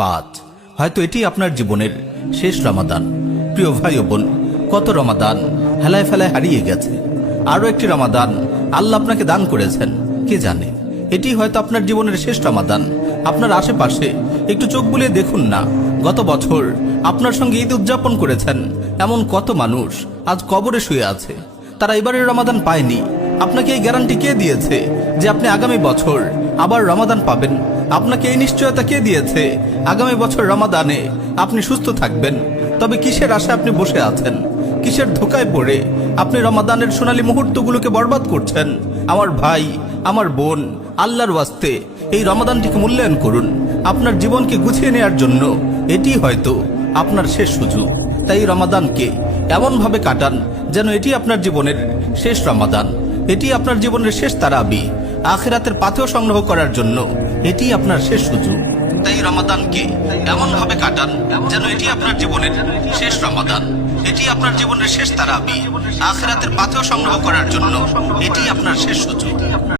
5। হয়তো এটি আপনার জীবনের শেষ রমাদান। প্রিয় ভাই ও বোন, কত রমাদান হেলায় ফেলায় হারিয়ে গেছে। আরও একটি রমাদান আল্লাহ আপনাকে দান করেছেন, কে জানে। এটি হয়তো আপনার জীবনের শেষ রমাদান। আপনার আশেপাশে একটু চোখ বুলিয়ে দেখুন না, গত বছর আপনার সঙ্গে ঈদ উদযাপন করেছেন এমন কত মানুষ আজ কবরে শুয়ে আছে। তারা এবারের রমাদান পায়নি। আপনাকে এই গ্যারান্টি কে দিয়েছে যে আপনি আগামী বছর আবার রমাদান পাবেন? আপনাকে এই নিশ্চয়তা কে দিয়েছে আগামী বছর রমাদানে আপনি সুস্থ থাকবেন? তবে কিসের আশায় আপনি বসে আছেন? কিসের ধোকায় পড়ে আপনি রমাদানের সোনালী মুহূর্তগুলোকে বরবাদ করছেন? আমার ভাই, আমার বোন, আল্লাহর ওয়াস্তে এই রমাদানটিকে মূল্যায়ন করুন। আপনার জীবনকে গুছিয়ে নেওয়ার জন্য এটি হয়তো আপনার শেষ সুযোগ। তাই এই রমাদানকে এমনভাবে কাটান যেন এটি আপনার জীবনের শেষ রমাদান, এটি আপনার জীবনের শেষ তারাবি। আখিরাতের পাথেয় সংগ্রহ করার জন্য এটি আপনার শেষ সুযোগ। তাই রমাদানকে এমনভাবে কাটান যেন এটি আপনার জীবনের শেষ রমাদান, এটি আপনার জীবনের শেষ তারাবি। আখিরাতের পাথেয় সংগ্রহ করার জন্য এটি আপনার শেষ সুযোগ।